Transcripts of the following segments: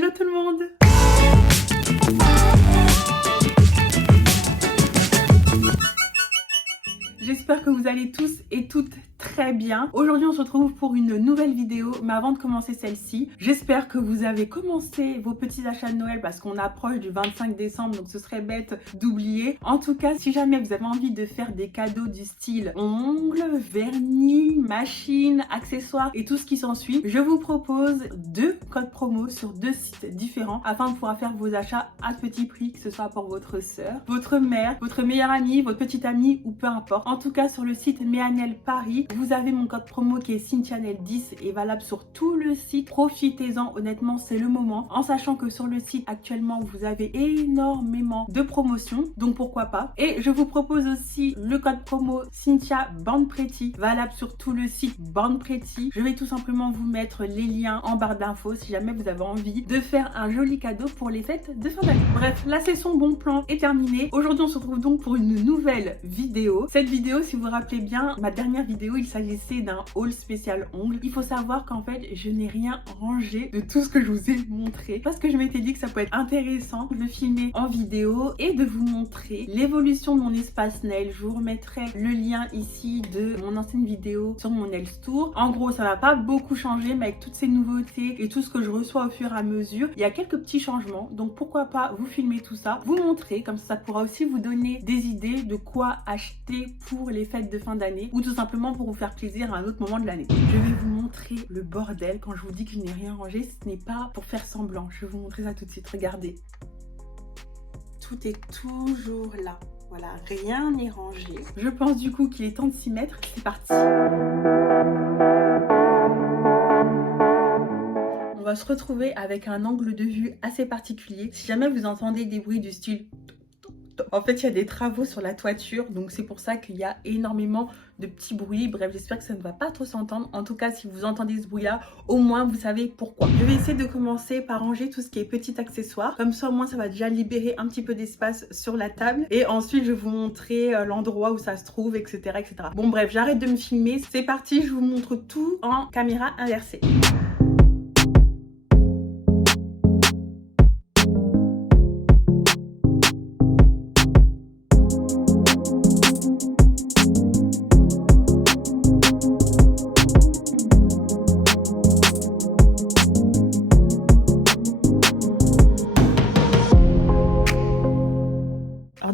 Hello tout le monde! J'espère que vous allez tous et toutes très bien. Aujourd'hui on se retrouve pour une nouvelle vidéo, mais avant de commencer celle-ci, j'espère que vous avez commencé vos petits achats de Noël parce qu'on approche du 25 décembre, donc ce serait bête d'oublier. En tout cas, si jamais vous avez envie de faire des cadeaux du style ongles, vernis, machines, accessoires et tout ce qui s'ensuit, je vous propose 2 codes promo sur 2 sites différents afin de pouvoir faire vos achats à petit prix, que ce soit pour votre soeur, votre mère, votre meilleure amie, votre petite amie ou peu importe. En tout cas, sur le site Méanel Paris, vous avez mon code promo qui est CynthiaNel10 et valable sur tout le site. Profitez-en, honnêtement, c'est le moment. En sachant que sur le site, actuellement, vous avez énormément de promotions, donc pourquoi pas. Et je vous propose aussi le code promo Cynthia Bornpretty, valable sur tout le site Bornpretty. Je vais tout simplement vous mettre les liens en barre d'infos si jamais vous avez envie de faire un joli cadeau pour les fêtes de fin d'année. Bref, la session bon plan est terminée. Aujourd'hui, on se retrouve donc pour une nouvelle vidéo. Cette vidéo, si vous vous rappelez bien, ma dernière vidéo, il s'agissait d'un haul spécial ongles. Il faut savoir qu'en fait, je n'ai rien rangé de tout ce que je vous ai montré parce que je m'étais dit que ça peut être intéressant de le filmer en vidéo et de vous montrer l'évolution de mon espace nail. Je vous remettrai le lien ici de mon ancienne vidéo sur mon nail store. En gros, ça va pas beaucoup changer, mais avec toutes ces nouveautés et tout ce que je reçois au fur et à mesure, il y a quelques petits changements. Donc pourquoi pas vous filmer tout ça, vous montrer, comme ça pourra aussi vous donner des idées de quoi acheter pour les fêtes de fin d'année ou tout simplement pour vous faire plaisir à un autre moment de l'année. Je vais vous montrer le bordel. Quand je vous dis que je n'ai rien rangé, ce n'est pas pour faire semblant. Je vais vous montrer ça tout de suite. Regardez. Tout est toujours là. Voilà, rien n'est rangé. Je pense du coup qu'il est temps de s'y mettre. C'est parti. On va se retrouver avec un angle de vue assez particulier. Si jamais vous entendez des bruits du style... En fait, il y a des travaux sur la toiture, donc c'est pour ça qu'il y a énormément de petits bruits. Bref, j'espère que ça ne va pas trop s'entendre. En tout cas, si vous entendez ce bruit-là, au moins vous savez pourquoi. Je vais essayer de commencer par ranger tout ce qui est petit accessoire. Comme ça, au moins, ça va déjà libérer un petit peu d'espace sur la table. Et ensuite, je vais vous montrer l'endroit où ça se trouve, etc., etc. Bon, bref, j'arrête de me filmer. C'est parti, je vous montre tout en caméra inversée.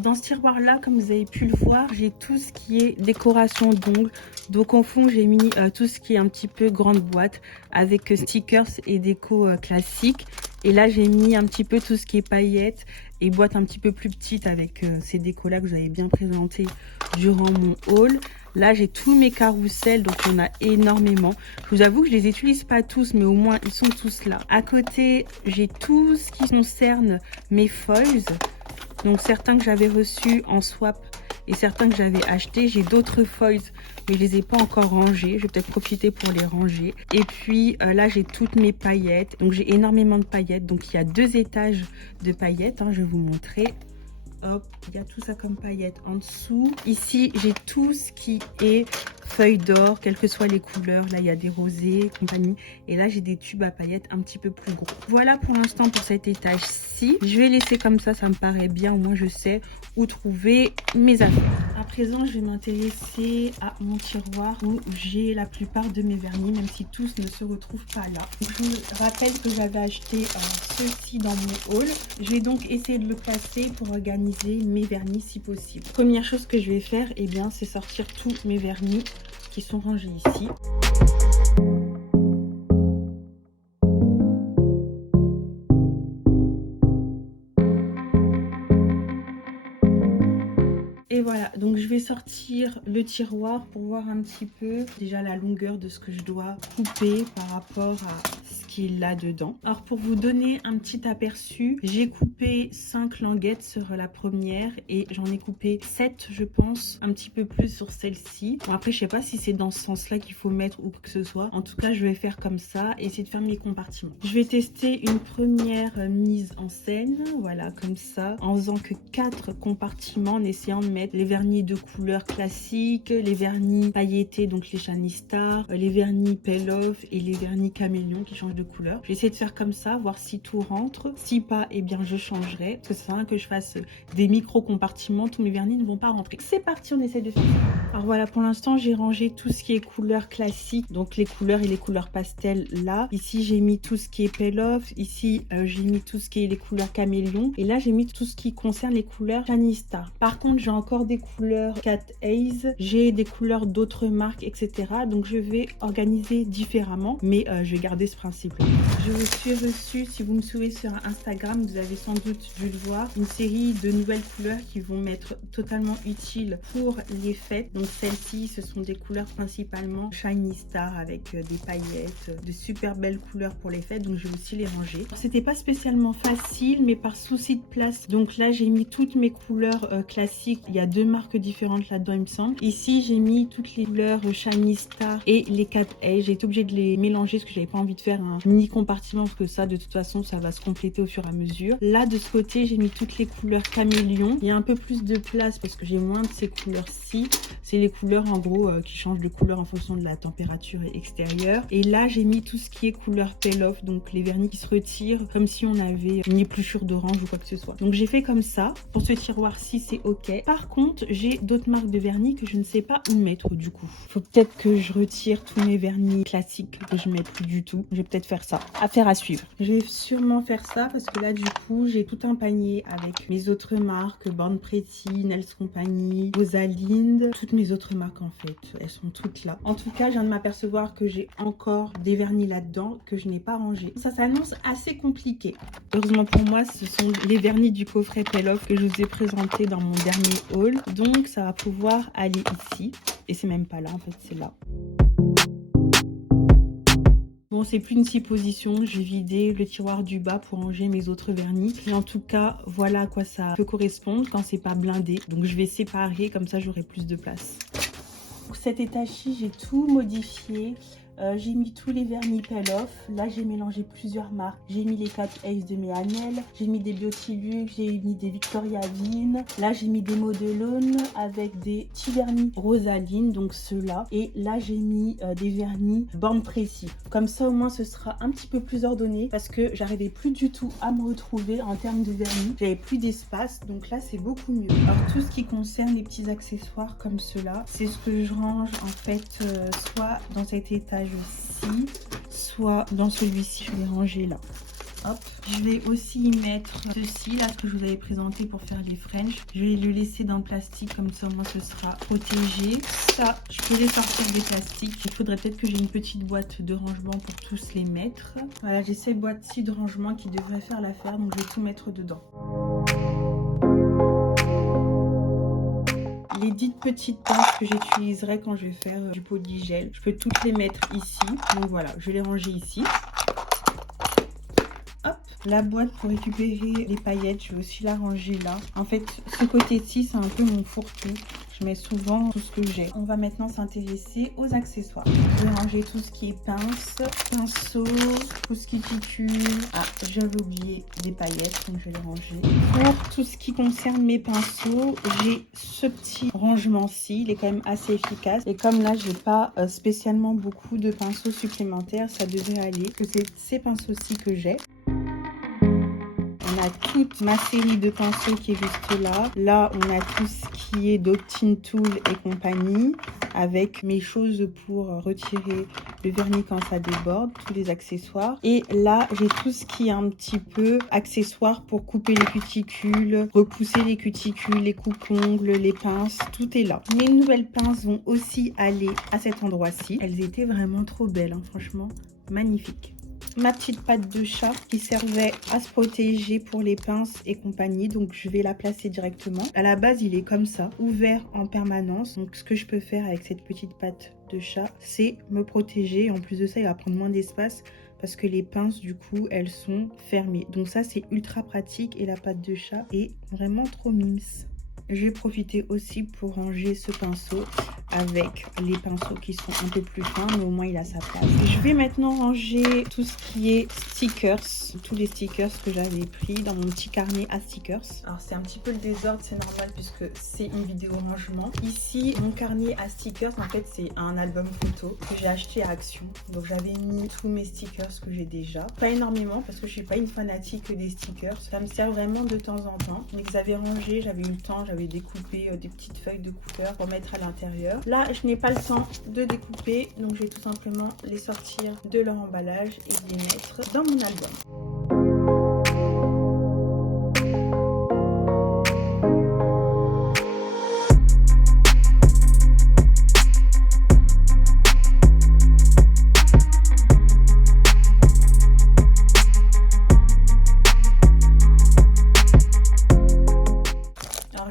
Dans ce tiroir là, comme vous avez pu le voir, j'ai tout ce qui est décoration d'ongles. Donc au fond, j'ai mis tout ce qui est un petit peu grande boîte avec stickers et déco classique. Et là, j'ai mis un petit peu tout ce qui est paillettes et boîte un petit peu plus petite avec ces décos là que vous avez bien présenté durant mon haul. Là, j'ai tous mes carousels, donc il y en a énormément. Je vous avoue que je les utilise pas tous, mais au moins ils sont tous là. À côté, j'ai tout ce qui concerne mes foils. Donc certains que j'avais reçus en swap et certains que j'avais achetés. J'ai d'autres foils, mais je les ai pas encore rangés. Je vais peut-être profiter pour les ranger. Et puis là, j'ai toutes mes paillettes. Donc j'ai énormément de paillettes. Donc il y a 2 étages de paillettes. Je vais vous montrer. Hop, il y a tout ça comme paillettes en dessous. Ici, j'ai tout ce qui est feuilles d'or, quelles que soient les couleurs. Là, il y a des rosés, compagnie. Et là, j'ai des tubes à paillettes un petit peu plus gros. Voilà pour l'instant pour cet étage-ci. Je vais laisser comme ça me paraît bien. Au moins, je sais où trouver mes affaires. À présent, je vais m'intéresser à mon tiroir où j'ai la plupart de mes vernis, même si tous ne se retrouvent pas là. Je vous rappelle que j'avais acheté ceci dans mon haul. Je vais donc essayer de le placer pour organiser mes vernis si possible. Première chose que je vais faire, eh bien, c'est sortir tous mes vernis qui sont rangés ici. Et voilà, donc je vais sortir le tiroir pour voir un petit peu déjà la longueur de ce que je dois couper par rapport à ce qu'il y a dedans. Alors pour vous donner un petit aperçu, j'ai coupé 5 languettes sur la première et j'en ai coupé 7 je pense, un petit peu plus sur celle-ci. Bon après je sais pas si c'est dans ce sens-là qu'il faut mettre ou que ce soit. En tout cas je vais faire comme ça et essayer de faire mes compartiments. Je vais tester une première mise en scène, voilà comme ça, en faisant que 4 compartiments, en essayant de mettre les vernis de couleurs classiques, les vernis pailletés, donc les Shiny Star, les vernis Pale Off et les vernis Caméléon qui changent de couleur. Je vais essayer de faire comme ça, voir si tout rentre. Si pas, eh bien je changerai. Parce que ça sert à rien que je fasse des micro-compartiments, tous mes vernis ne vont pas rentrer. C'est parti, on essaie de faire ça. Alors voilà, pour l'instant, j'ai rangé tout ce qui est couleurs classiques, donc les couleurs et les couleurs pastel là. Ici, j'ai mis tout ce qui est Pale Off. Ici, j'ai mis tout ce qui est les couleurs Caméléon. Et là, j'ai mis tout ce qui concerne les couleurs Shiny Star. Par contre, j'ai encore des couleurs Cat Haze, j'ai des couleurs d'autres marques, etc. Donc, je vais organiser différemment, mais je vais garder ce principe-là. Je suis reçue, si vous me suivez sur Instagram, vous avez sans doute dû le voir, une série de nouvelles couleurs qui vont m'être totalement utiles pour les fêtes. Donc, celles-ci, ce sont des couleurs principalement Shiny Star avec des paillettes, de super belles couleurs pour les fêtes. Donc, je vais aussi les ranger. C'était pas spécialement facile, mais par souci de place. Donc là, j'ai mis toutes mes couleurs classiques. Il y a 2 marques différentes là-dedans, il me semble. Ici, j'ai mis toutes les couleurs Shiny Star et les Cat Haze. J'ai été obligée de les mélanger parce que j'avais pas envie de faire un mini compartiment parce que ça, de toute façon, ça va se compléter au fur et à mesure. Là, de ce côté, j'ai mis toutes les couleurs Caméléon. Il y a un peu plus de place parce que j'ai moins de ces couleurs-ci. C'est les couleurs, en gros, qui changent de couleur en fonction de la température extérieure. Et là, j'ai mis tout ce qui est couleur Pale Off, donc les vernis qui se retirent comme si on avait une épluchure d'orange ou quoi que ce soit. Donc j'ai fait comme ça. Pour ce tiroir-ci, c'est ok. Par contre, j'ai d'autres marques de vernis que je ne sais pas où mettre du coup. Faut peut-être que je retire tous mes vernis classiques que je mets plus du tout. Je vais peut-être faire ça. Affaire à suivre. Je vais sûrement faire ça parce que là, du coup, j'ai tout un panier avec mes autres marques, Born Pretty, Nails Company, Rosalind, toutes mes autres marques en fait. Elles sont toutes là. En tout cas, je viens de m'apercevoir que j'ai encore des vernis là-dedans que je n'ai pas rangés. Ça s'annonce assez compliqué. Heureusement pour moi, ce sont les vernis du coffret Pale Off que je vous ai présenté dans mon dernier haul. Donc, ça va pouvoir aller ici. Et c'est même pas là, en fait, c'est là. Bon, c'est plus une supposition, j'ai vidé le tiroir du bas pour ranger mes autres vernis. Et en tout cas, voilà à quoi ça peut correspondre quand c'est pas blindé. Donc, je vais séparer, comme ça, j'aurai plus de place. Pour cet étage-ci, j'ai tout modifié. J'ai mis tous les vernis Pale Off. Là, j'ai mélangé plusieurs marques. J'ai mis les Cat Haze de Mehanel. J'ai mis des Beauty Luxe. J'ai mis des Victoria Vin. Là, j'ai mis des Modelone avec des petits vernis Rosalind, donc ceux-là. Et là, j'ai mis des vernis Born Pretty. Comme ça, au moins, ce sera un petit peu plus ordonné parce que j'arrivais plus du tout à me retrouver en termes de vernis. J'avais plus d'espace, donc là, c'est beaucoup mieux. Alors, tout ce qui concerne les petits accessoires comme ceux-là, c'est ce que je range en fait soit dans cet étage aussi, soit dans celui-ci. Je vais ranger là. Hop. Je vais aussi y mettre ceci, là, ce que je vous avais présenté pour faire les French. Je vais le laisser dans le plastique, comme ça, au moins, ce sera protégé. Ça, je peux les sortir des plastiques. Il faudrait peut-être que j'ai une petite boîte de rangement pour tous les mettre. Voilà, j'ai cette boîte-ci de rangement qui devrait faire l'affaire, donc je vais tout mettre dedans. Les dites petites pinces que j'utiliserai quand je vais faire du polygel, je peux toutes les mettre ici. Donc voilà, je vais les ranger ici. Hop, la boîte pour récupérer les paillettes, je vais aussi la ranger là. En fait, ce côté-ci, c'est un peu mon fourre-tout. Je mets souvent tout ce que j'ai. On va maintenant s'intéresser aux accessoires. Je vais ranger tout ce qui est pince, pinceau, tout ce qui titule. Ah, j'avais oublié des paillettes, donc je vais les ranger. Pour tout ce qui concerne mes pinceaux, j'ai ce petit rangement-ci. Il est quand même assez efficace. Et comme là, j'ai pas spécialement beaucoup de pinceaux supplémentaires, ça devrait aller. Que c'est ces pinceaux-ci que j'ai. On a toute ma série de pinceaux qui est juste là. Là, on a tout ce qui est Doctine Tool et compagnie, avec mes choses pour retirer le vernis quand ça déborde, tous les accessoires. Et là, j'ai tout ce qui est un petit peu accessoires pour couper les cuticules, repousser les cuticules, les coupes-ongles, les pinces, tout est là. Mes nouvelles pinces vont aussi aller à cet endroit-ci. Elles étaient vraiment trop belles, hein, franchement, magnifiques. Ma petite patte de chat qui servait à se protéger pour les pinces et compagnie, donc je vais la placer directement. À la base, il est comme ça, ouvert en permanence. Donc ce que je peux faire avec cette petite patte de chat, c'est me protéger. En plus de ça, il va prendre moins d'espace parce que les pinces, du coup, elles sont fermées. Donc ça, c'est ultra pratique et la patte de chat est vraiment trop mimes. J'ai profité aussi pour ranger ce pinceau avec les pinceaux qui sont un peu plus fins, mais au moins il a sa place. Je vais maintenant ranger tout ce qui est stickers, tous les stickers que j'avais pris dans mon petit carnet à stickers. Alors c'est un petit peu le désordre, c'est normal puisque c'est une vidéo rangement. Ici, mon carnet à stickers, en fait c'est un album photo que j'ai acheté à Action. Donc j'avais mis tous mes stickers que j'ai déjà. Pas énormément parce que je suis pas une fanatique des stickers. Ça me sert vraiment de temps en temps. Mais ils avaient rangé, j'avais eu le temps, j'avais découpé des petites feuilles de couleur pour mettre à l'intérieur. Là, je n'ai pas le temps de découper, donc je vais tout simplement les sortir de leur emballage et les mettre dans mon album.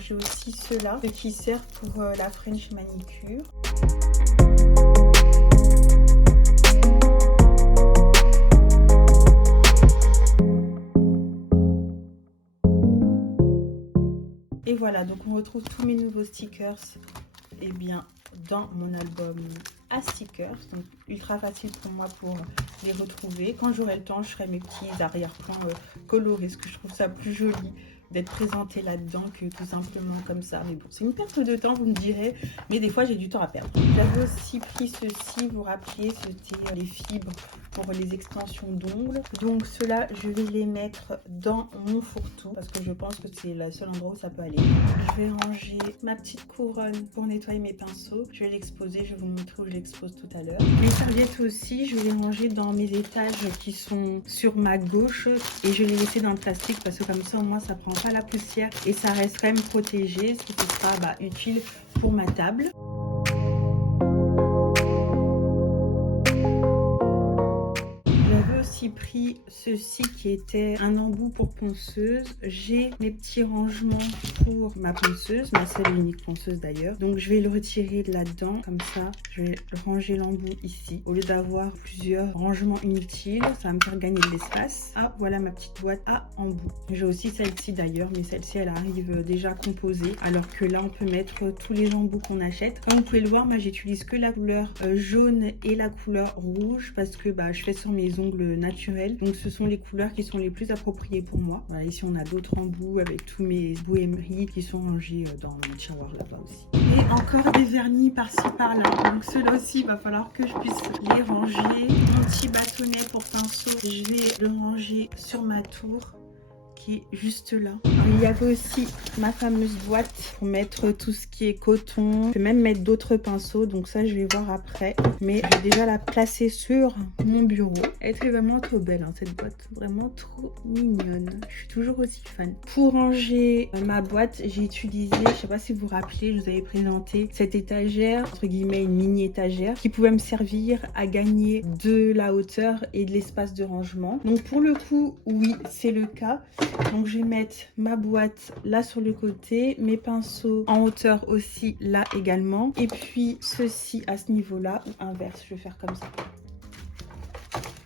J'ai aussi ceux-là qui servent pour la French manicure. Et voilà, donc on retrouve tous mes nouveaux stickers dans mon album à stickers. Donc ultra facile pour moi pour les retrouver. Quand j'aurai le temps, je ferai mes petits arrière-plans colorés, parce que je trouve ça plus joli d'être présenté là-dedans que tout simplement comme ça. Mais bon, c'est une perte de temps, vous me direz, mais des fois j'ai du temps à perdre. J'avais aussi pris ceci, vous vous rappelez, c'était les fibres pour les extensions d'ongles. Donc ceux-là, je vais les mettre dans mon fourre-tout parce que je pense que c'est le seul endroit où ça peut aller. Je vais ranger ma petite couronne pour nettoyer mes pinceaux. Je vais l'exposer, je vais vous montrer où je l'expose tout à l'heure. Les serviettes aussi, je vais les ranger dans mes étages qui sont sur ma gauche et je vais les laisser dans le plastique parce que comme ça au moins ça prend pas la poussière et ça reste quand même protégé, ce qui sera utile pour ma table. Pris ceci qui était un embout pour ponceuse. J'ai mes petits rangements pour ma ponceuse, ma seule et unique ponceuse d'ailleurs. Donc je vais le retirer de là-dedans, comme ça je vais ranger l'embout ici. Au lieu d'avoir plusieurs rangements inutiles, ça va me faire gagner de l'espace. Ah, voilà ma petite boîte à embout. J'ai aussi celle-ci d'ailleurs, mais celle-ci elle arrive déjà composée, alors que là on peut mettre tous les embouts qu'on achète. Comme vous pouvez le voir, moi j'utilise que la couleur jaune et la couleur rouge parce que je fais sur mes ongles naturels, donc ce sont les couleurs qui sont les plus appropriées pour moi. Voilà, ici on a d'autres embouts avec tous mes bouts émery qui sont rangés dans mon tiroir là-bas aussi. Et encore des vernis par-ci par-là, donc ceux-là aussi il va falloir que je puisse les ranger. Mon petit bâtonnet pour pinceau, je vais le ranger sur ma tour qui est juste là. Alors, il y avait aussi ma fameuse boîte pour mettre tout ce qui est coton. Je peux même mettre d'autres pinceaux, donc ça je vais voir après. Mais je vais déjà la placer sur mon bureau. Elle est vraiment trop belle cette boîte, vraiment trop mignonne. Je suis toujours aussi fan. Pour ranger ma boîte, j'ai utilisé, je sais pas si vous vous rappelez, je vous avais présenté cette étagère, entre guillemets une mini étagère, qui pouvait me servir à gagner de la hauteur et de l'espace de rangement. Donc pour le coup, oui, c'est le cas. Donc je vais mettre ma boîte là sur le côté, mes pinceaux en hauteur aussi là également, et puis ceci à ce niveau là, ou inverse, je vais faire comme ça.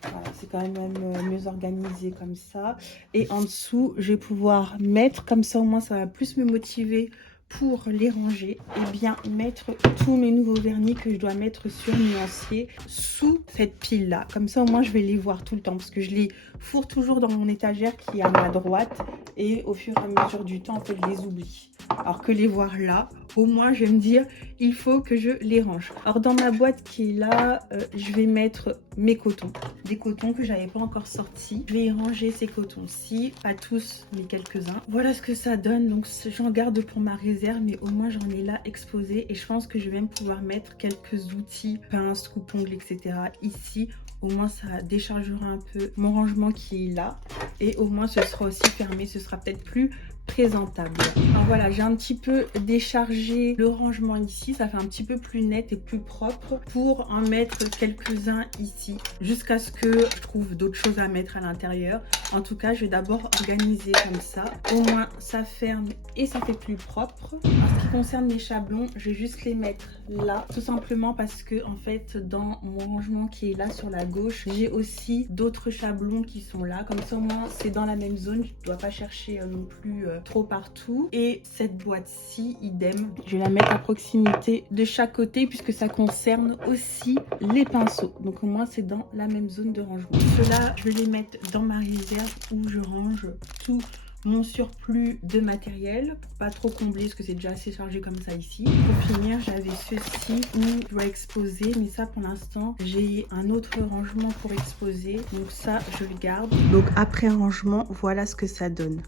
Voilà, c'est quand même mieux organisé comme ça. Et en dessous je vais pouvoir mettre comme ça, au moins ça va plus me motiver pour les ranger, et mettre tous mes nouveaux vernis que je dois mettre sur nuancier sous cette pile là. Comme ça au moins je vais les voir tout le temps, parce que je les fourre toujours dans mon étagère qui est à ma droite, et au fur et à mesure du temps en fait je les oublie. Alors que les voir là, au moins je vais me dire il faut que je les range. Alors dans ma boîte qui est là, je vais mettre mes cotons, des cotons que j'avais pas encore sortis. Je vais y ranger ces cotons-ci, pas tous mais quelques-uns. Voilà ce que ça donne, donc j'en garde pour ma réserve, mais au moins j'en ai là exposé, et je pense que je vais même pouvoir mettre quelques outils, pinces, coupe-ongles, etc. ici. Au moins ça déchargera un peu mon rangement qui est là, et au moins ce sera aussi fermé, ce sera peut-être plus présentable. Alors voilà, j'ai un petit peu déchargé le rangement ici, ça fait un petit peu plus net et plus propre, pour en mettre quelques-uns ici jusqu'à ce que je trouve d'autres choses à mettre à l'intérieur. En tout cas je vais d'abord organiser comme ça, au moins ça ferme et ça fait plus propre. En ce qui concerne les chablons, je vais juste les mettre là, tout simplement parce que en fait dans mon rangement qui est là sur la gauche, j'ai aussi d'autres chablons qui sont là, comme ça au moins c'est dans la même zone, je ne dois pas chercher non plus trop partout. Et cette boîte-ci, idem. Je vais la mettre à proximité de chaque côté puisque ça concerne aussi les pinceaux. Donc au moins c'est dans la même zone de rangement. Ceux-là, je vais les mettre dans ma réserve où je range tout mon surplus de matériel pour pas trop combler parce que c'est déjà assez chargé comme ça ici. Pour finir, j'avais ceci où je dois exposer, mais ça pour l'instant j'ai un autre rangement pour exposer, donc ça je le garde. Donc après rangement, voilà ce que ça donne.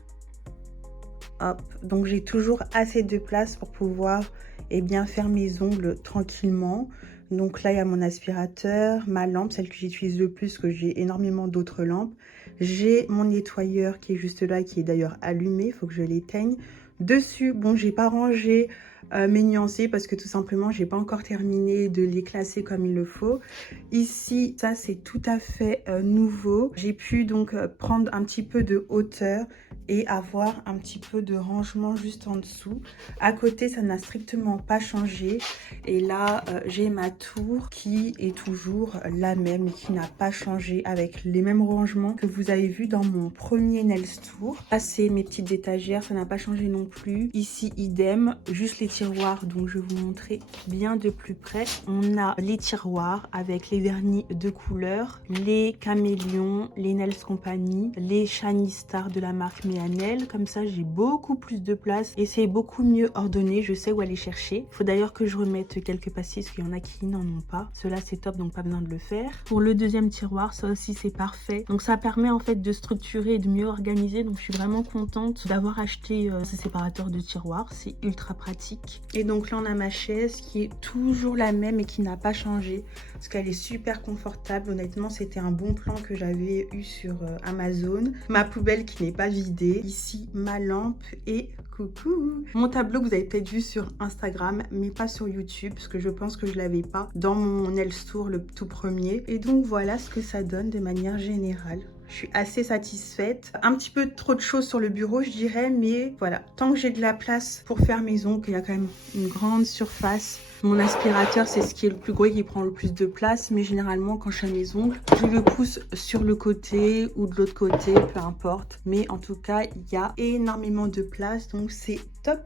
Hop, donc j'ai toujours assez de place pour pouvoir bien faire mes ongles tranquillement. Donc là il y a mon aspirateur, ma lampe, celle que j'utilise le plus, que j'ai énormément d'autres lampes. J'ai mon nettoyeur qui est juste là, qui est d'ailleurs allumé, il faut que je l'éteigne. Dessus, bon, j'ai pas rangé mes nuancés parce que tout simplement j'ai pas encore terminé de les classer comme il le faut. Ici, ça c'est tout à fait nouveau. J'ai pu donc prendre un petit peu de hauteur et avoir un petit peu de rangement juste en dessous. À côté, ça n'a strictement pas changé. Et là, j'ai ma tour qui est toujours la même et qui n'a pas changé, avec les mêmes rangements que vous avez vu dans mon premier Nails Tour. Là, c'est mes petites étagères, ça n'a pas changé non plus. Ici, idem, juste les tiroirs, donc je vais vous montrer bien de plus près. On a les tiroirs avec les vernis de couleur, les caméléons, les Nails Company, les Shiny Star de la marque Mianel. Comme ça, j'ai beaucoup plus de place et c'est beaucoup mieux ordonné. Je sais où aller chercher. Il faut d'ailleurs que je remette quelques pastilles parce qu'il y en a qui n'en ont pas. Cela c'est top, donc pas besoin de le faire. Pour le deuxième tiroir, ça aussi c'est parfait. Donc ça permet en fait de structurer et de mieux organiser. Donc je suis vraiment contente d'avoir acheté ce séparateur de tiroirs. C'est ultra pratique. Et donc là on a ma chaise qui est toujours la même et qui n'a pas changé parce qu'elle est super confortable. Honnêtement, c'était un bon plan que j'avais eu sur Amazon. Ma poubelle qui n'est pas vidée. Ici ma lampe et coucou mon tableau que vous avez peut-être vu sur Instagram mais pas sur YouTube parce que je pense que je l'avais pas dans mon Nails Tour, le tout premier. Et donc voilà ce que ça donne de manière générale. Je suis assez satisfaite. Un petit peu trop de choses sur le bureau, je dirais, mais voilà. Tant que j'ai de la place pour faire mes ongles, il y a quand même une grande surface. Mon aspirateur, c'est ce qui est le plus gros et qui prend le plus de place. Mais généralement, quand je fais mes ongles, je le pousse sur le côté ou de l'autre côté, peu importe. Mais en tout cas, il y a énormément de place, donc c'est top.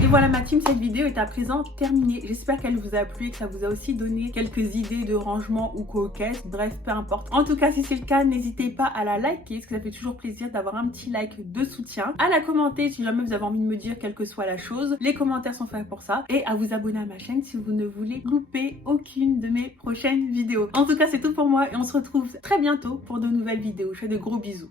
Et voilà ma team, cette vidéo est à présent terminée. J'espère qu'elle vous a plu et que ça vous a aussi donné quelques idées de rangement ou coquettes. Bref, peu importe. En tout cas, si c'est le cas, n'hésitez pas à la liker parce que ça fait toujours plaisir d'avoir un petit like de soutien. À la commenter si jamais vous avez envie de me dire quelle que soit la chose. Les commentaires sont faits pour ça. Et à vous abonner à ma chaîne si vous ne voulez louper aucune de mes prochaines vidéos. En tout cas, c'est tout pour moi et on se retrouve très bientôt pour de nouvelles vidéos. Je fais de gros bisous.